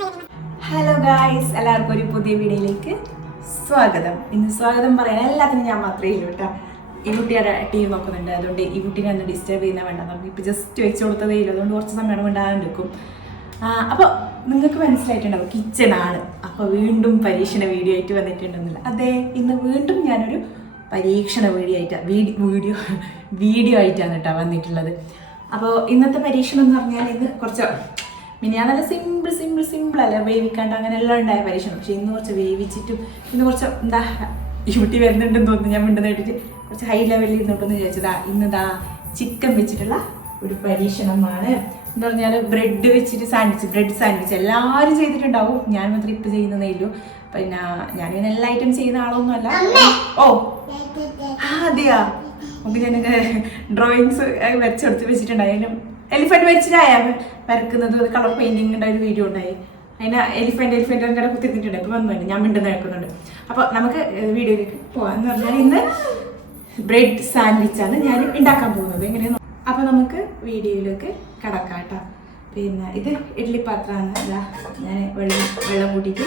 Hello guys, എല്ലാവർക്കും ഒരു പുതിയ വീഡിയോയിലേക്ക് സ്വാഗതം. ഇന്ന് സ്വാഗതം പറയാൻ എല്ലാത്തിനും ഞാൻ മാത്രമേ ഉള്ളൂ കേട്ടോ. ഈ കുട്ടിയുടെ ടീം നോക്കുന്നുണ്ട്, അതുകൊണ്ട് ഈ കുട്ടീനെ ഒന്ന് ഡിസ്റ്റർബ് ചെയ്യുന്ന വേണ്ട. നമുക്ക് ഇപ്പോൾ ജസ്റ്റ് വെച്ച് കൊടുത്തതേ ഇല്ല, അതുകൊണ്ട് കുറച്ച് സമയം കൊണ്ടാകും. അപ്പോൾ നിങ്ങൾക്ക് മനസ്സിലായിട്ടുണ്ടാവും കിച്ചണാണ്. അപ്പോൾ വീണ്ടും പരീക്ഷണ വീഡിയോ ആയിട്ട് വന്നിട്ടുണ്ടെന്നില്ല. അതെ, ഇന്ന് വീണ്ടും ഞാനൊരു പരീക്ഷണ വീഡിയോ ആയിട്ടാണ് കേട്ടോ വന്നിട്ടുള്ളത്. അപ്പോൾ ഇന്നത്തെ പരീക്ഷണം എന്ന് പറഞ്ഞാൽ ഇന്ന് കുറച്ച് നല്ല സിമ്പിൾ അല്ല, വേവിക്കാണ്ട് അങ്ങനെ എല്ലാം ഉണ്ടായ പരീക്ഷണം. പക്ഷെ ഇന്ന് കുറച്ച് വേവിച്ചിട്ടും ഇന്ന് കുറച്ച് ഡ്യൂട്ടി വരുന്നുണ്ടെന്ന് തോന്നുന്നു. ഞാൻ വീണ്ടും നേടിയിട്ട് കുറച്ച് ഹൈ ലെവലിൽ ഇരുന്നോട്ടെന്ന് വിചാരിച്ചതാ. ഇന്നിതാ ചിക്കൻ വെച്ചിട്ടുള്ള ഒരു പരീക്ഷണമാണ്. എന്ന് പറഞ്ഞാൽ ബ്രെഡ് വെച്ചിട്ട് ബ്രെഡ് സാൻഡ്വിച്ച് എല്ലാവരും ചെയ്തിട്ടുണ്ടാവും. ഞാൻ മാത്രം ഇപ്പം ചെയ്യുന്നതേ ഉള്ളൂ. പിന്നെ ഞാനിങ്ങനെ എല്ലാ ഐറ്റം ചെയ്യുന്ന ആളൊന്നും അല്ല. ഓ അതെയാ, നമുക്ക് ഞാനിങ്ങനെ ഡ്രോയിങ്സ് വരച്ചെടുത്ത് വെച്ചിട്ടുണ്ടായി. അതിന് എലിഫന്റ് വെച്ചിട്ടായ വരക്കുന്നത്, കളർ പെയിന്റിങ് ഉണ്ടായ ഒരു വീഡിയോ ഉണ്ടായി. അതിന് എലിഫന്റ് കുത്തിരുന്നിട്ടുണ്ട്. ഇപ്പം വന്നു ഞാൻ മിണ്ടുന്ന കേൾക്കുന്നുണ്ട്. അപ്പോൾ നമുക്ക് വീഡിയോയിലേക്ക് പോകാമെന്ന് പറഞ്ഞാൽ ഇന്ന് ബ്രെഡ് സാൻഡ്വിച്ചാണ് ഞാൻ ഉണ്ടാക്കാൻ പോകുന്നത്. എങ്ങനെയാണ് അപ്പോൾ നമുക്ക് വീഡിയോയിലേക്ക് കടക്കാം കേട്ടോ. പിന്നെ ഇത് ഇഡ്ഡലി പാത്രമാണ്. അതാ ഞാൻ വെള്ളം കൂട്ടിയിട്ട്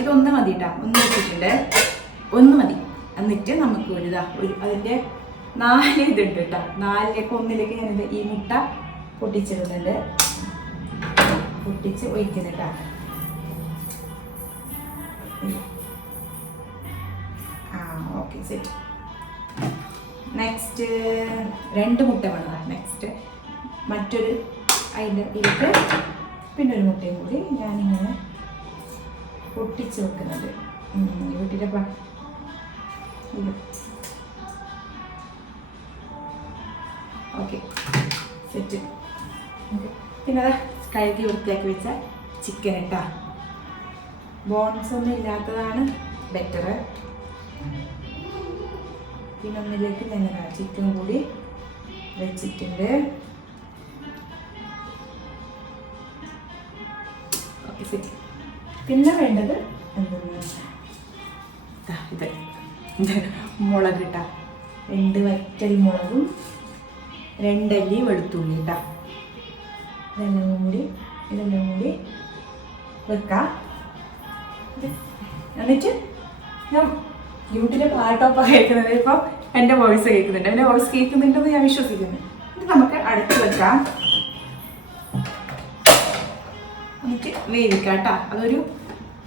ഇതൊന്ന് മതി കേട്ടോ. ഒന്ന് വെച്ചിട്ടുണ്ട്, ഒന്ന് മതി. എന്നിട്ട് നമുക്ക് അതിൻ്റെ 4 ഇതുണ്ട് കേട്ടോ. 4ലേക്ക് 1ലേക്ക് ഞാനിത് ഈ മുട്ട പൊട്ടിച്ചിടുന്നുണ്ട്, പൊട്ടിച്ച് ഒഴിക്കുന്നുട്ടാ. Okay, set. നെക്സ്റ്റ് 2 മുട്ട വേണം. നെക്സ്റ്റ് മറ്റൊരു അതിൻ്റെ ഇതിലേക്ക് പിന്നെ ഒരു മുട്ടയും കൂടി ഞാനിങ്ങനെ പൊട്ടിച്ച് വെക്കുന്നുണ്ട്. വീട്ടിലെ ഇത് ഓക്കെ, സെറ്റ്. പിന്നെ അത് കഴുകി വൃത്തിയാക്കി വെച്ച ചിക്കൻ ഇട്ടാ. ബോൺസ് ഒന്നും ഇല്ലാത്തതാണ് ബെറ്റർ. പിന്നെ ഒന്നിലേക്ക് ഞാൻ ചിക്കൻ കൂടി വെച്ചിട്ടുണ്ട്. Okay, set. പിന്നെ വേണ്ടത് ഇത് മുളക് ഇട്ടാ. 2 വറ്റൽ മുളകും 2 അല്ലി വെളുത്തുള്ളി ഇട്ടാ. ഇതെല്ലാം കൂടി വെക്കാം. എന്നിട്ട് ഞാൻ യൂട്യൂബിലെ പാട്ടൊപ്പം കേൾക്കുന്നത്, ഇപ്പോൾ എൻ്റെ വോയിസ് കേൾക്കുന്നുണ്ട്. എൻ്റെ വോയിസ് കേൾക്കുന്നുണ്ടെന്ന് ഞാൻ വിശ്വസിക്കുന്നു. ഇത് നമുക്ക് അടുത്ത് വെക്കാം, എന്നിട്ട് വേവിക്കാം കേട്ടോ. അതൊരു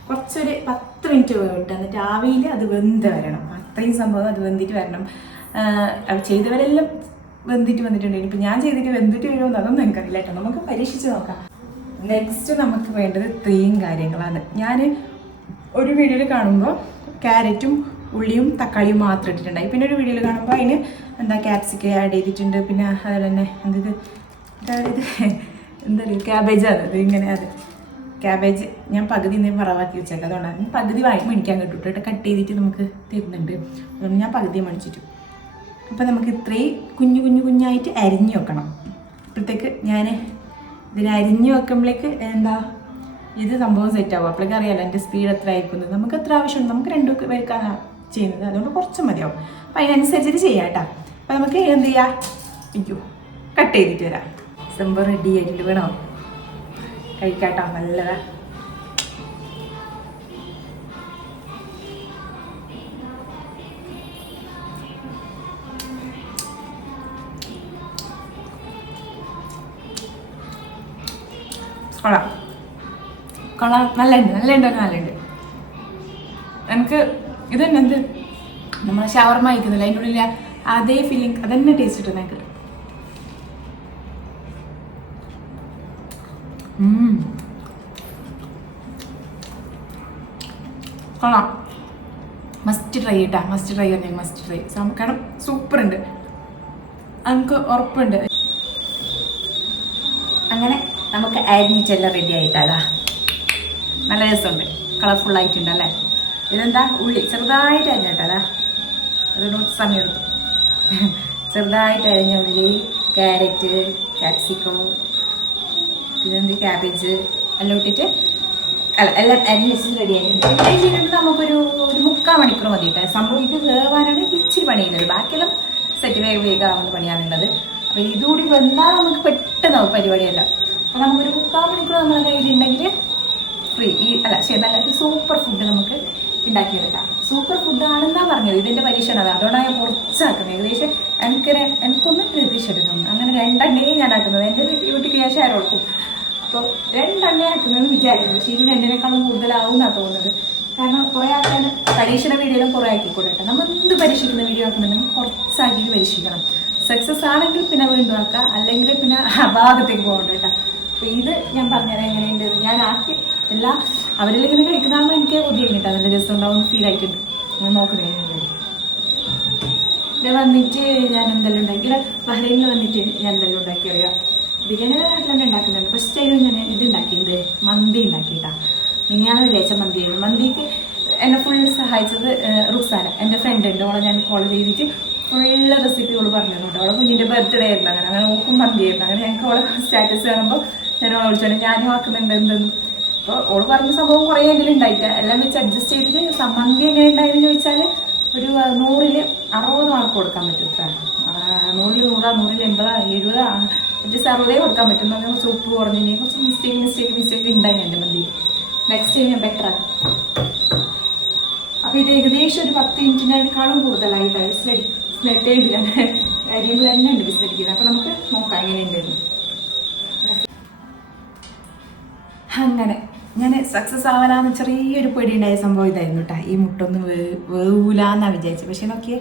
കുറച്ചൊരു 10 മിനിറ്റ് വേവിട്ട്, എന്നിട്ട് ആവിയിൽ അത് വെന്ത് വരണം. അത്രയും സംഭവം അത് വെന്തിട്ട് വരണം. ചെയ്തവരെല്ലാം വെന്തിട്ട് വന്നിട്ടുണ്ട്. ഇനിയിപ്പോൾ ഞാൻ ചെയ്തിട്ട് വെന്തിട്ട് വരുമെന്ന് അതൊന്നും എനിക്കറിയില്ല കേട്ടോ. നമുക്ക് പരീക്ഷിച്ച് നോക്കാം. നെക്സ്റ്റ് നമുക്ക് വേണ്ടത് ഇത്രയും കാര്യങ്ങളാണ്. ഞാൻ ഒരു വീഡിയോയിൽ കാണുമ്പോൾ ക്യാരറ്റും ഉള്ളിയും തക്കാളിയും മാത്രം ഇട്ടിട്ടുണ്ടായി. പിന്നെ ഒരു വീഡിയോയിൽ കാണുമ്പോൾ അതിന് ക്യാപ്സിക്കം ആഡ് ചെയ്തിട്ടുണ്ട്. പിന്നെ അതുപോലെ തന്നെ എന്താ പറയുക, ക്യാബേജാണ് അത്. ഇങ്ങനെ അത് ക്യാബേജ് ഞാൻ പകുതി വറവാക്കി വെച്ചേക്കാം. അതുകൊണ്ടാണ് പകുതി മേടിക്കാൻ കിട്ടും. കട്ട് ചെയ്തിട്ട് നമുക്ക് തരുന്നുണ്ട്. അതുകൊണ്ട് ഞാൻ പകുതി മേടിച്ചിട്ടു. അപ്പം നമുക്ക് ഇത്രയും കുഞ്ഞായിട്ട് അരിഞ്ഞു വെക്കണം. അപ്പോഴത്തേക്ക് ഞാൻ ഇതിന് അരിഞ്ഞു വെക്കുമ്പോഴേക്ക് ഇത് സംഭവം സെറ്റാവും. അപ്പോഴേക്കും അറിയാമല്ലോ എൻ്റെ സ്പീഡ് എത്ര ആയിരിക്കുന്നത്. നമുക്ക് എത്ര ആവശ്യമുണ്ട്, നമുക്ക് 2 പേർക്കാണ് ചെയ്യുന്നത്. അതുകൊണ്ട് കുറച്ച് മതിയാവും. അപ്പം അതിനനുസരിച്ചിട്ട് ചെയ്യാം കേട്ടോ. അപ്പം നമുക്ക് എന്ത് ചെയ്യാം, കട്ട് ചെയ്തിട്ട് വരാം. സംഭവം റെഡി ആയിട്ടുണ്ട്. വേണോ കഴിക്കാട്ടോ, നല്ലതാ. കൊള്ളാം, നല്ലുണ്ട്. എനിക്ക് ഇത് തന്നെ നമ്മൾ ഷവർമ കഴിക്കുന്നില്ല, അതിൻ്റെ ഉള്ളിൽ അതേ ഫീലിംഗ്, അതന്നെ ടേസ്റ്റ് കിട്ടും എനിക്ക്. കൊള്ളാം, മസ്റ്റ് ട്രൈ ചെയ്യട്ടാ. മസ്റ്റ് ട്രൈ കാരണം സൂപ്പർ ഉണ്ട്, എനിക്ക് ഉറപ്പുണ്ട്. അങ്ങനെ നമുക്ക് അരിഞ്ഞിട്ടെല്ലാം റെഡി ആയിട്ടാ. നല്ല രസമുണ്ട്, കളർഫുൾ ആയിട്ടുണ്ട് അല്ലേ. ഇതെന്താ ഉള്ളി ചെറുതായിട്ട് അരിഞ്ഞിട്ടാ. അതൊരു സമയം എടുത്തു. ചെറുതായിട്ട് അരിഞ്ഞ ഉള്ളി, ക്യാരറ്റ്, ക്യാപ്സിക്കം, പിന്നെന്ത് ക്യാബേജ് എല്ലാം ഇട്ടിട്ട് എല്ലാം അരിഞ്ഞ് റെഡി ആയിട്ടുണ്ട്. കഴിഞ്ഞിട്ട് നമുക്കൊരു 3/4 മണിക്കൂർ മതി കേട്ടോ. സംഭവം ഇത് വേവാനാണ് ഇച്ചിരി പണിയുള്ളത്. ബാക്കിയെല്ലാം സെറ്റ് വേഗാവുന്ന പണിയാണുള്ളത്. അപ്പോൾ ഇതുകൂടി വന്നാൽ നമുക്ക് പെട്ടെന്നാവും പരിപാടിയല്ല. അപ്പോൾ നമുക്കൊരു 3/4 മണിക്കൂർ നമ്മളെ കയ്യിലുണ്ടെങ്കിൽ ഫ്രീ നല്ല സൂപ്പർ ഫുഡ് നമുക്ക് ഉണ്ടാക്കിയെടുക്കാം. സൂപ്പർ ഫുഡാണെന്നാണ് പറഞ്ഞത്, ഇതിൻ്റെ പരീക്ഷണം അതുകൊണ്ടാണ് ഞാൻ കുറച്ചാക്കുന്നത്. ഏകദേശം എനിക്കൊന്നും പ്രതീക്ഷ എടുക്കുന്നു. അങ്ങനെ 2 എണ്ണയും ഞാൻ ആക്കുന്നത്. എൻ്റെ വീട്ടിൽ ഞാൻ ഷെയർ കൊടുക്കും. അപ്പോൾ 2 എണ്ണ ആക്കുന്നതെന്ന് വിചാരിക്കുന്നു. പക്ഷേ ഇതിന് 2 കൂടുതലാവും എന്നാണ് തോന്നുന്നത്. കാരണം കുറേ ആക്കാൻ പരീക്ഷണ വീഡിയോയിലും കുറേ ആക്കിക്കൊണ്ടിട്ട് നമ്മൾ എന്ത് പരീക്ഷിക്കുന്ന വീഡിയോ ആക്കുന്നുണ്ടെങ്കിൽ കുറച്ചാക്കി പരീക്ഷിക്കണം. സക്സസ് ആണെങ്കിൽ പിന്നെ വീണ്ടും ആക്കാം, അല്ലെങ്കിൽ പിന്നെ ഭാഗത്തേക്ക് പോകണ്ട കേട്ടോ. അപ്പോൾ ഇത് ഞാൻ പറഞ്ഞുതരാം എങ്ങനെയുണ്ട്. ഞാൻ ആക്കി എല്ലാം അവരിൽ ഇങ്ങനെ കഴിക്കുന്നതാകുമ്പോൾ എനിക്ക് ബുദ്ധിയും കിട്ടാം. നല്ല രസം ഉണ്ടാവും, ഫീൽ ആയിട്ടുണ്ട്. ഞാൻ നോക്കുന്നത് ഇത് വന്നിട്ട് ഞാൻ എന്തെല്ലാം ഉണ്ടാക്കി, ബഹ്റൈനിൽ വന്നിട്ട് ഞാൻ എന്തെല്ലാം ഉണ്ടാക്കി അറിയാം. ബിരിയാണി നാട്ടിൽ തന്നെ ഉണ്ടാക്കുന്നുണ്ട്. ഫസ്റ്റ് ടൈം ഞാൻ ഇത് ഉണ്ടാക്കിയത് മന്തി ഉണ്ടാക്കിയിട്ടാണ്. ഞാൻ വിളിച്ച മന്തിയായിരുന്നു. മന്തിക്ക് എന്നെ ഫുൾ സഹായിച്ചത് റുക്സാന, എൻ്റെ ഫ്രണ്ട് ഉണ്ട്. അവളെ ഞാൻ കോൾ ചെയ്തിട്ട് ഫുള്ള് റെസിപ്പി അവൾ പറഞ്ഞു തന്നു. അവളെ കുഞ്ഞിൻ്റെ ബർത്ത്ഡേ ആയിരുന്നു. അങ്ങനെ ഓക്കും മന്തിയായിരുന്നു. അങ്ങനെ ഞങ്ങൾക്ക് അവളെ സ്റ്റാറ്റസ് കാണുമ്പോൾ ഞാൻ അവളെ വിളിച്ചോളൂ ഞാനും ആക്കുന്നുണ്ട് എന്തെന്ന്. അപ്പോൾ ഓള് പറഞ്ഞ സംഭവം കുറേ എങ്കിലും ഉണ്ടായില്ല. എല്ലാം വെച്ച് അഡ്ജസ്റ്റ് ചെയ്തിട്ട് മന്തി എങ്ങനെ ഉണ്ടായെന്ന് ചോദിച്ചാൽ ഒരു 100ൽ 60 മാർക്ക് കൊടുക്കാൻ പറ്റും. 100ൽ 100, 100ൽ 80, 70, അഡ്ജസ്റ്റ് 60 കൊടുക്കാൻ പറ്റും. എന്ന് പറഞ്ഞാൽ കുറച്ച് ഉപ്പ് കുറഞ്ഞതിന് കുറച്ച് മിസ്റ്റേക്ക് ഉണ്ടായിരുന്നു എൻ്റെ മന്തി. നെക്സ്റ്റ് ടൈം ഞാൻ ബെറ്റർ ആക്കി. അപ്പോൾ ഇത് ഏകദേശം ഒരു 10 മിനിറ്റിനേക്കാളും കൂടുതലായിട്ടാണ് വിസിലടിക്കുന്നത്. ഞാൻ അരിയുമ്പോൾ തന്നെ ഉണ്ട് വിസിലടിക്കുന്നത്. അപ്പോൾ നമുക്ക് നോക്കാം എങ്ങനെയുണ്ടെന്ന്. അങ്ങനെ ഞാൻ സക്സസ് ആവാനാന്ന് ചെറിയൊരു പേടിയുണ്ടായ സംഭവം ഇതായിരുന്നു കേട്ടോ. ഈ മുട്ടൊന്നും വേവൂലെന്നാണ് വിചാരിച്ചത്. പക്ഷെ നോക്കിയേ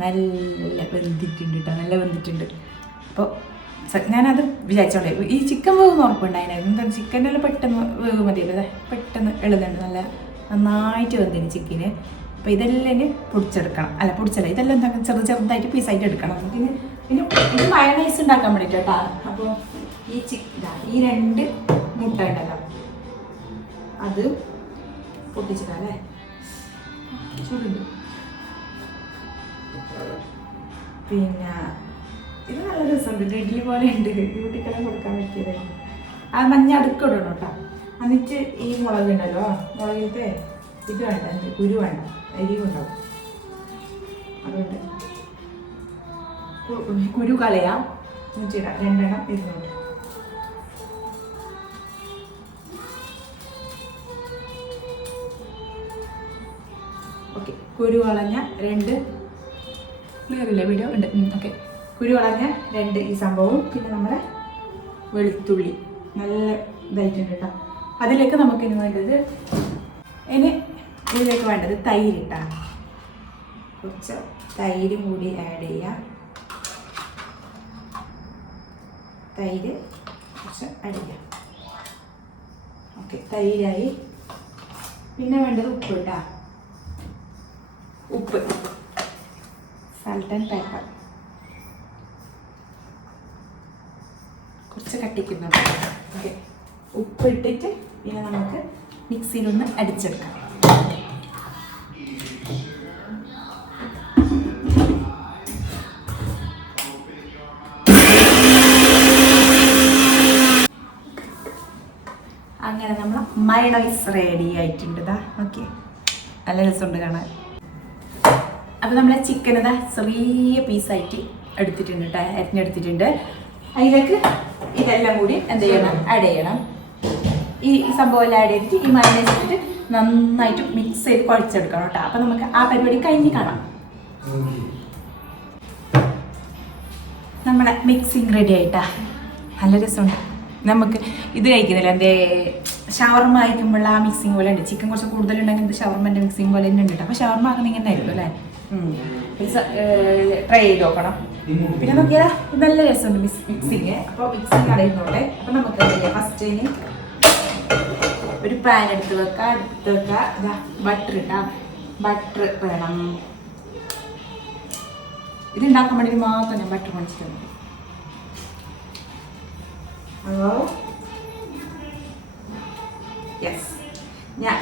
നല്ല വെന്തിട്ടുണ്ട് കേട്ടോ, നല്ല വെന്തിട്ടുണ്ട്. അപ്പോൾ ഞാനത് വിചാരിച്ചോളേ ഈ ചിക്കൻ വേവ് ഉറപ്പുണ്ടായിരുന്നു. എന്താ ചിക്കനെല്ലാം പെട്ടെന്ന് വേവ് മതിയല്ലോ, പെട്ടെന്ന് എളുതുണ്ട്. നല്ല നന്നായിട്ട് വെന്തിന് ചിക്കന്. അപ്പോൾ ഇതെല്ലാം പൊടിച്ചെടുക്കണം. പൊടിച്ചല്ല, ഇതെല്ലാം എന്താ ചെറുതായിട്ട് പീസായിട്ട് എടുക്കണം. നമുക്കിന് പിന്നെ ഇത് മയണൈസ് ഉണ്ടാക്കാൻ വേണ്ടിയിട്ട് കേട്ടോ. അപ്പോൾ ഈ 2 മുട്ട ഉണ്ടല്ലോ അത് പൊട്ടിച്ചിട്ടല്ലേ ചൂടുണ്ട്. പിന്നെ ഇത് നല്ല രസമുണ്ട്, ഇഡ്ഡലി പോലെ ഉണ്ട്. വീട്ടിക്കെല്ലാം കൊടുക്കാൻ പറ്റിയതായിരുന്നു. ആ മഞ്ഞ അടുക്കിടണം കേട്ടോ. എന്നിട്ട് ഈ മുളക് ഉണ്ടല്ലോ, മുളകിലത്തെ ഇത് വേണ്ട, കുരു വേണ്ട, എരിവുണ്ടാവും. അതുകൊണ്ട് കുരു കളയാം. എന്നിട്ട് 2 എണ്ണം ഇരുന്നുണ്ട്. ഓക്കെ, കുരു കളഞ്ഞ 2 ക്ലിയർ ഇല്ലേ വീഡിയോ ഉണ്ട്. ഓക്കെ, കുരു കളഞ്ഞ 2 ഈ സംഭവവും പിന്നെ നമ്മുടെ വെളുത്തുള്ളി നല്ല ഇതായിട്ടുണ്ട് കേട്ടോ. അതിലേക്ക് നമുക്കിനി വേണ്ടത് ഇതിലേക്ക് വേണ്ടത് തൈര് ഇട്ടാ. കുറച്ച് തൈരും കൂടി ആഡ് ചെയ്യാം. തൈര് കുറച്ച് ആഡ് ചെയ്യാം. ഓക്കെ, തൈരായി. പിന്നെ വേണ്ടത് ഉപ്പ് ഇട്ടാ. ഉപ്പ്, സാൾട്ട് ആൻഡ് പെപ്പർ കുറച്ച് കട്ടിക്കുന്നുണ്ട്. ഓക്കെ, ഉപ്പ് ഇട്ടിട്ട് പിന്നെ നമുക്ക് മിക്സിയിലൊന്ന് അടിച്ചെടുക്കാം. അങ്ങനെ നമ്മൾ മയണൈസ് റെഡി ആയിട്ടുണ്ട്. ഓക്കെ, നല്ല രസമുണ്ട് കാണാൻ. അപ്പോൾ നമ്മളെ ചിക്കൻ ഇതാ ചെറിയ പീസായിട്ട് എടുത്തിട്ടുണ്ട് കേട്ടോ, അരിഞ്ഞെടുത്തിട്ടുണ്ട്. അതിലേക്ക് ഇതെല്ലാം കൂടി എന്ത് ചെയ്യണം, ആഡ് ചെയ്യണം. ഈ സംഭവം ആഡ് ചെയ്തിട്ട് ഈ മയണൈസ് ഇട്ടിട്ട് നന്നായിട്ട് മിക്സ് ചെയ്ത് കുഴച്ചെടുക്കണം കേട്ടോ. അപ്പോൾ നമുക്ക് ആ പരിപാടി കഴിഞ്ഞ് കാണാം. നമ്മളെ മിക്സിങ് റെഡി ആയിട്ടാ, നല്ല രസമുണ്ട്. നമുക്ക് ഇത് കഴിക്കുന്നില്ല, എൻ്റെ ഷവർമ കഴിക്കുമ്പോൾ ആ മിക്സിങ് പോലെ ഉണ്ട്. ചിക്കൻ കുറച്ച് കൂടുതലുണ്ടെങ്കിൽ ഇത് ഷവർമൻ്റെ മിക്സിങ് പോലെ തന്നെ ഉണ്ട് കേട്ടോ. അപ്പോൾ ഷവർമ ആക്കുന്ന ഇങ്ങനെ ആയിരിക്കും അല്ലേ. ട്രൈ ചെയ്ത് നോക്കണം. പിന്നെ നോക്കിയാൽ നല്ല രസമുണ്ട് മിക്സിങ്. അപ്പോൾ മിക്സിങ് അറിയുന്നോട്ടെ. അപ്പോൾ നമുക്ക് ഫസ്റ്റ് ഒരു പാൻ എടുത്ത് വെക്കാം. ഇതാ ബട്ടർ ഇട്ടാ, ബട്ടർ വേണം. ഇതുണ്ടാക്കാൻ വേണ്ടി മാത്രം ഞാൻ ബട്ടർ മേടിച്ചിട്ടുണ്ട്. യെസ്,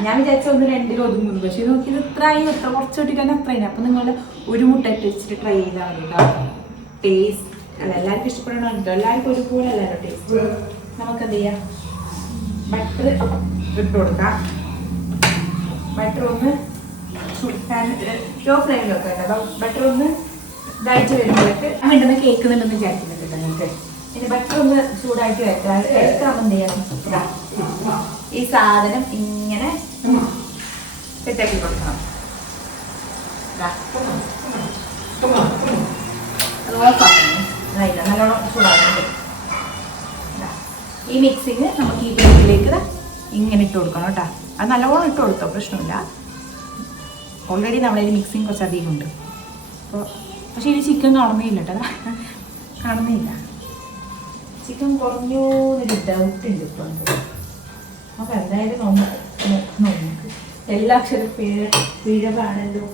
ഞാൻ വിചാരിച്ച 1-2 ഒതുങ്ങുന്നു. പക്ഷേ നോക്കിയത് എത്ര കുറച്ച് കിട്ടിയിട്ട് തന്നെ അത്രയും. അപ്പം നിങ്ങൾ ഒരു മുട്ട ഇട്ട് വെച്ചിട്ട് ട്രൈ ചെയ്താൽ മതി കേട്ടോ. ടേസ്റ്റ് അല്ല എല്ലാവർക്കും ഇഷ്ടപ്പെടണം കേട്ടോ. എല്ലാവർക്കും ഒരുപോലെ അല്ലല്ലോ ടേസ്റ്റ്. നമുക്ക് എന്ത് ചെയ്യാം, ബട്ടർ ഇട്ട് കൊടുക്കാം. ബട്ടർ ഒന്ന് ലോ ഫ്ലെയിമിൽ വെക്കാം. അപ്പം ബട്ടർ ഒന്ന് ഇതായിട്ട് വരുമ്പോഴേക്ക് വേണ്ടുന്ന കേൾക്കുന്നുണ്ടെന്ന് വിചാരിക്കുന്നുണ്ട് നിങ്ങൾക്ക്. ഇനി ബട്ടർ ഒന്ന് ചൂടായിട്ട് വെച്ചാൽ എടുക്കാൻ എന്ത് ചെയ്യണം, ഈ സാധനം ഇങ്ങനെ സെറ്റാക്കി കൊടുക്കണം. അത് ഓഫാക്കണം. നല്ലോണം ചൂടാകുന്നുണ്ട്. ഈ മിക്സിങ് നമുക്ക് ഈ ബ്രെഡിലേക്ക് ഇങ്ങനെ ഇട്ട് കൊടുക്കണം കേട്ടോ. അത് നല്ലോണം ഇട്ട് കൊടുത്തോ, പ്രശ്നമില്ല. ഓൾറെഡി നമ്മളതിൽ മിക്സിങ് കുറച്ചധികം ഉണ്ട്. അപ്പോൾ പക്ഷേ ഇത് ചിക്കൻ കാണുന്നില്ല കേട്ടോ, കാണുന്നില്ല. ചിക്കൻ കുറഞ്ഞു എന്നൊരു ഡൗട്ട് ഉണ്ട് ഇപ്പോൾ. അപ്പോൾ എന്തായാലും നമുക്ക് എല്ലാ അക്ഷരം പിഴവാണല്ലോ.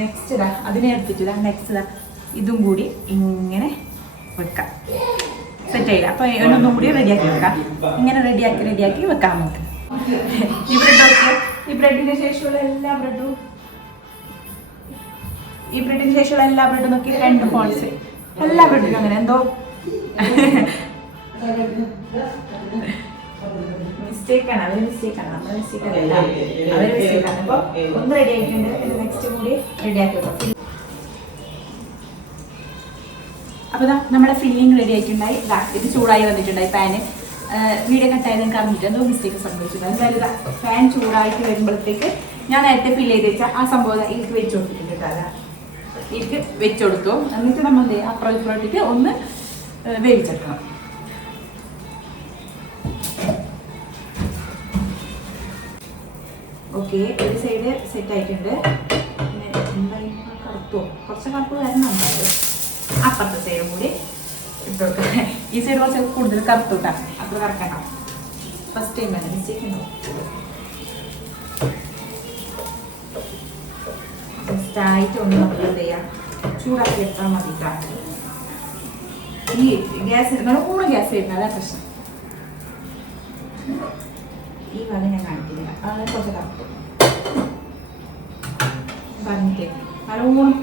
നെക്സ്റ്റ് ഇതാ അതിനെ എടുത്തിട്ടില്ല. നെക്സ്റ്റ് ഇതാ ഇതും കൂടി ഇങ്ങനെ വെക്കാം. സെറ്റ് ആയില്ല. അപ്പോൾ ഒന്നും കൂടി റെഡിയാക്കി വെക്കാം. ഇങ്ങനെ റെഡിയാക്കി വെക്കാം നമുക്ക്. ഈ ബ്രെഡ് ഒക്കെ ഈ ബ്രെഡിന് ശേഷമുള്ള എല്ലാ ബ്രെഡും നോക്കി 2 ഹോൾസ് എല്ലാ ബ്രെഡിനും അങ്ങനെ എന്തോ മിസ്റ്റേക്കാണ്. അവർ മിസ്റ്റേക്കാണ്, നമ്മുടെ മിസ്റ്റേക്കല്ല, അവർ മിസ്റ്റേക്കാണ്. അപ്പോൾ ഒന്ന് റെഡി ആയിട്ടുണ്ട്. നെക്സ്റ്റ് കൂടി റെഡിയാക്കി വെക്കാം. അപ്പോൾ നമ്മുടെ ഫില്ലിങ് റെഡി ആയിട്ടുണ്ടായി. ഇത് ചൂടായി വന്നിട്ടുണ്ടായി. പാന് വീഡിയോ കട്ടായത് എനിക്ക് അറിഞ്ഞിട്ട് എന്തോ മിസ്റ്റേക്ക് സംഭവിച്ചിട്ടുണ്ട്. എന്തായാലും ഫാൻ ചൂടായിട്ട് വരുമ്പോഴത്തേക്ക് ഞാൻ നേരത്തെ ഫില്ല് ചെയ്ത് വെച്ചാൽ ആ സംഭവം എനിക്ക് വെച്ച് കൊടുത്തിട്ടുണ്ട് കേട്ടോ. എനിക്ക് വെച്ച് കൊടുത്തു. എന്നിട്ട് നമ്മൾ എന്ത് ചെയ്യുക, അപ്പുറം ഇപ്പുറത്തേക്ക് ഒന്ന് വേവിച്ചെടുക്കണം. ഓക്കെ, ഒരു സൈഡ് സെറ്റ് ആയിട്ടുണ്ട്. പിന്നെ എന്തായാലും കറുത്തോ, കുറച്ച് കറുപ്പ് വരുന്നുണ്ടാവും. അപ്പുറത്തെ സൈഡും കൂടി ഇട്ട് കൊടുക്കുക. ഈ സൈഡ് കുറച്ച് കൂടുതൽ കറുത്തു കിട്ടാം, അത്ര കറക്കണം. ഫസ്റ്റ് ടൈം തന്നെ മിസ്റ്റേക്ക് ഉണ്ടാവും. ജസ്റ്റായിട്ട് ഒന്ന് നമ്മൾ എന്ത് ചെയ്യാം, ചൂടാക്കി എടുത്താൽ മതി. ഈ ഗ്യാസ് നല്ലോണം ഗ്യാസ് വരുന്നത് അതാ പ്രശ്നം. ഈ വെള്ളം ഞാൻ കാണിക്കില്ല, അത് കുറച്ച് കറക്റ്റ് പറഞ്ഞിട്ട് നല്ലോണം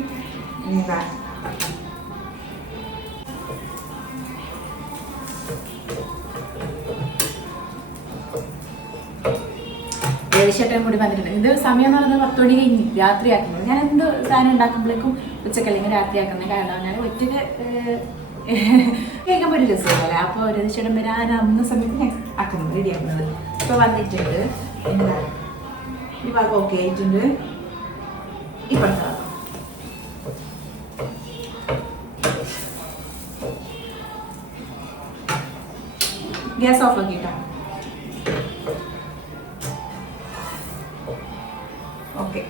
ഏകദേശം കൂടി വന്നിട്ടുണ്ട്. ഇത് സമയം എന്ന് പറയുന്നത് 10 മണി കഴിഞ്ഞ് രാത്രിയാക്കുന്നത്. ഞാൻ എന്ത് സാധനം ഉണ്ടാക്കുമ്പോഴേക്കും ഉച്ചക്കല്ലെങ്കിൽ രാത്രിയാക്കുന്നത്. കാരണം ഞാൻ ഒറ്റയ്ക്ക് കേൾക്കാൻ ഒരു രസമല്ലേ. അപ്പോൾ രജിസ്റ്റേഷൻ വരാനാവുന്ന സമയത്ത് ഞാൻ ആക്കുന്നത്, റെഡിയാക്കുന്നത്. ഇപ്പോൾ വന്നിട്ടുണ്ട്. എന്താ ഈ ഭാഗം ഓക്കെ ആയിട്ടുണ്ട്. ഇപ്പോഴത്തെ ഭാഗം ഗ്യാസ് ഓഫ് ആക്കിയിട്ടാണ്. ഓക്കെ,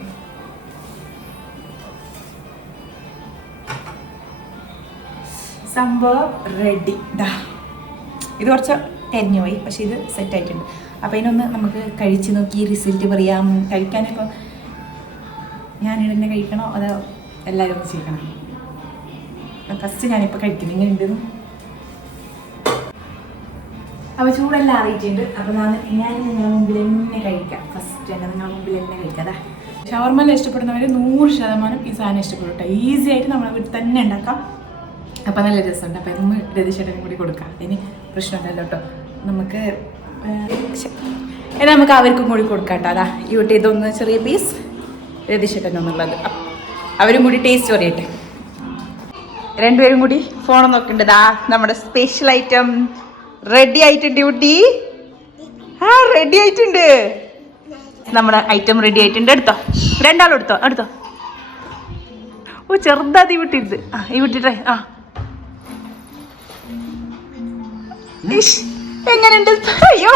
സംഭവം റെഡി. ഇത് കുറച്ച് കരിഞ്ഞു പോയി, പക്ഷെ ഇത് സെറ്റ് ആയിട്ടുണ്ട്. അപ്പോൾ ഇതിനൊന്ന് നമുക്ക് കഴിച്ച് നോക്കി റിസൾട്ട് പറയാം. കഴിക്കാനിപ്പോൾ ഞാനിവിടെ കഴിക്കണോ അതോ എല്ലാവരും ഒന്ന് ചെയ്യണം? ഫസ്റ്റ് ഞാനിപ്പോൾ കഴിക്കുന്നു. ഇങ്ങനെയുണ്ട്. അപ്പോൾ ചൂടെല്ലാം അറിയിച്ചിട്ടുണ്ട്. അപ്പോൾ ഞാൻ നിങ്ങളുടെ മുമ്പിൽ തന്നെ കഴിക്കാം. ഫസ്റ്റ് തന്നെ നിങ്ങളുടെ മുമ്പിൽ തന്നെ കഴിക്കാം. അതാ ഷവർമ ഇഷ്ടപ്പെടുന്നവർ 100% ഈ സാധനം ഇഷ്ടപ്പെടും കേട്ടോ. ഈസി ആയിട്ട് നമ്മളെ വീട്ടിൽ തന്നെ ഉണ്ടാക്കാം. അപ്പോൾ നല്ല രസമുണ്ട്. അപ്പോൾ ഇതൊന്ന് രതിശേട്ടനും കൂടി കൊടുക്കാം. ഇനി പ്രശ്നമുണ്ടല്ലോ കേട്ടോ. നമുക്ക് അവർക്കും കൂടി കൊടുക്കാം കേട്ടോ. അതാ ഇവിടെ ഇതൊന്ന് ചെറിയ പീസ് രതിശേട്ടനെന്നുള്ളത്. അവരും കൂടി ടേസ്റ്റ് പറയട്ടെ. രണ്ടുപേരും കൂടി ഫോൺ നോക്കേണ്ടതാ. നമ്മുടെ സ്പെഷ്യൽ ഐറ്റം റെഡി ആയിട്ടുണ്ട്. ഡ്യൂട്ടി റെഡി ആയിട്ടുണ്ട്. നമ്മുടെ ഐറ്റം റെഡി ആയിട്ടുണ്ട്. എടുത്തോ, രണ്ടാളും എടുത്തോ. ഓ ചെറുതാത് ഈ വിട്ടിരുത്. ഈ വിട്ടിട്ടേ എങ്ങനെയുണ്ട്? അയ്യോ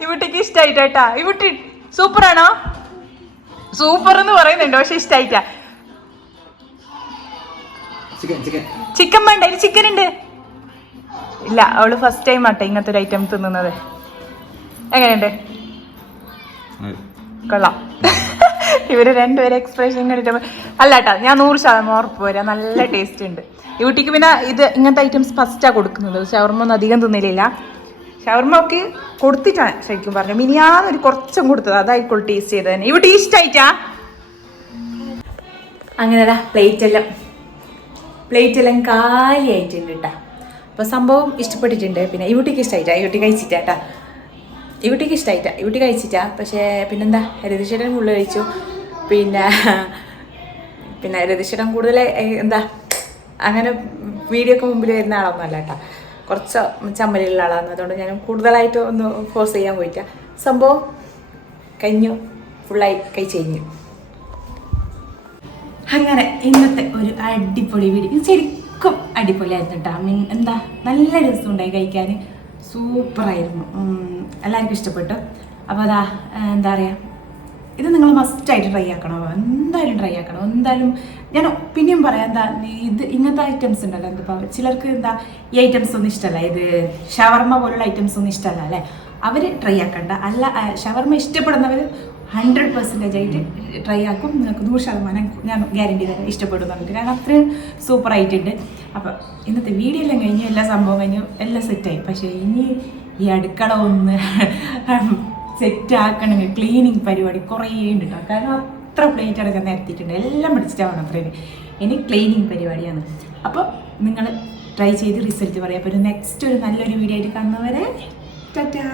ഈ കുട്ടിക്ക് ഇഷ്ടായിട്ടാ. ഈ കുട്ടി സൂപ്പറാണോ? സൂപ്പർ എന്ന് പറയുന്നുണ്ട്, പക്ഷെ ഇഷ്ടായിട്ടാ. ചിക്കൻ വേണ്ട, ഇതിൽ ചിക്കൻ ഉണ്ട്. ഇല്ല, അവള് ഫസ്റ്റ് ടൈം ആട്ടെ ഇങ്ങനത്തെ ഒരു ഐറ്റം തിന്നുന്നത്. എങ്ങനെയുണ്ട്? കൊള്ളാം. ഇവര് രണ്ടുപേരും എക്സ്പ്രഷൻ കണ്ടിട്ട് അല്ല കേട്ടോ, ഞാൻ 100% ഉറപ്പ് വരാം. നല്ല ടേസ്റ്റ് ഉണ്ട്. ഈ കുട്ടിക്ക് പിന്നെ ഇത് ഇങ്ങനത്തെ ഐറ്റംസ് ഫസ്റ്റാണ് കൊടുക്കുന്നത്. ഷവർമ ഒന്നും അധികം തിന്നില്ല. ഷവർമ ഒക്കെ കൊടുത്തിട്ടാണ് ശരിക്കും പറഞ്ഞു. മിനിയാന്നൊരു കുറച്ചും കൊടുത്തത്, അതായിക്കോളൂ ടേസ്റ്റ് ചെയ്ത് തന്നെ. ഇവിടെ ഇഷ്ടമായിട്ടാ. അങ്ങനെതാ പ്ലേറ്റ് എല്ലാം കാലിയായിട്ടുണ്ട് കേട്ടോ. അപ്പോൾ സംഭവം ഇഷ്ടപ്പെട്ടിട്ടുണ്ട്. പിന്നെ ഈ കുട്ടിക്ക് ഇഷ്ടമായിട്ടാ. ഈ കുട്ടി കഴിച്ചിട്ടാ. ഈ കുട്ടി കഴിച്ചിട്ടാ. പക്ഷേ പിന്നെന്താ, രതിശേടൻ കൂടുതൽ കഴിച്ചു. പിന്നെ രതിശേടൻ കൂടുതൽ എന്താ അങ്ങനെ വീഡിയോ ഒക്കെ മുമ്പിൽ വരുന്ന ആളൊന്നും അല്ല കേട്ടോ. കുറച്ച് ചമ്മലുള്ള ആളാണ്. അതുകൊണ്ട് ഞാൻ കൂടുതലായിട്ട് ഒന്ന് ഫോഴ്സ് ചെയ്യാൻ പോയിട്ടാ. സംഭവം കഴിഞ്ഞു, ഫുള്ളായി കഴിച്ച് കഴിഞ്ഞു. അങ്ങനെ ഇന്നത്തെ ഒരു അടിപൊളി വീഡിയോ, ഇത് ശരിക്കും അടിപൊളിയായിരുന്നു കേട്ടോ. എന്താ നല്ല രസമുണ്ടായി കഴിക്കാൻ, സൂപ്പറായിരുന്നു, എല്ലാവർക്കും ഇഷ്ടപ്പെട്ടു. അപ്പോൾ അതാ എന്താ പറയുക, ഇത് നിങ്ങൾ മസ്റ്റായിട്ട് ട്രൈ ആക്കണം, എന്തായാലും ട്രൈ ആക്കണം. എന്തായാലും ഞാൻ പിന്നെയും പറയാം, എന്താ ഇത് ഇങ്ങനത്തെ ഐറ്റംസ് ഉണ്ടല്ലോ, എന്താ ചിലർക്ക് എന്താ ഈ ഐറ്റംസ് ഒന്നും ഇഷ്ടമല്ല, ഇത് ഷവർമ്മ പോലുള്ള ഐറ്റംസ് ഒന്നും ഇഷ്ടമല്ല അല്ലേ, അവർ ട്രൈ ആക്കണ്ട. അല്ല, ഷവർമ്മ ഇഷ്ടപ്പെടുന്നവർ 100% ആയിട്ട് ട്രൈ ആക്കും. നിങ്ങൾക്ക് 100% ഞാൻ ഗ്യാരണ്ടി തരാം ഇഷ്ടപ്പെടും പറഞ്ഞിട്ട്, കാരണം അത്രയും സൂപ്പറായിട്ടുണ്ട്. അപ്പോൾ ഇന്നത്തെ വീഡിയോ എല്ലാം കഴിഞ്ഞു, എല്ലാ സംഭവം കഴിഞ്ഞു, എല്ലാം സെറ്റായി. പക്ഷേ ഇനി ഈ അടുക്കള ഒന്ന് സെറ്റ് ആക്കണമെങ്കിൽ ക്ലീനിങ് പരിപാടി കുറേ ഉണ്ട് കേട്ടോ. കാരണം അത്ര പ്ലേറ്റ് അടക്കം നിരത്തിയിട്ടുണ്ട്, എല്ലാം പിടിച്ചിട്ടാവണം അത്രയും. ഇനി ക്ലീനിങ് പരിപാടിയാണ്. അപ്പോൾ നിങ്ങൾ ട്രൈ ചെയ്ത് റിസൾട്ട് പറയാം. അപ്പോൾ നെക്സ്റ്റ് ഒരു നല്ലൊരു വീഡിയോ ആയിട്ട് കാണുന്നവരെ ടാറ്റാ.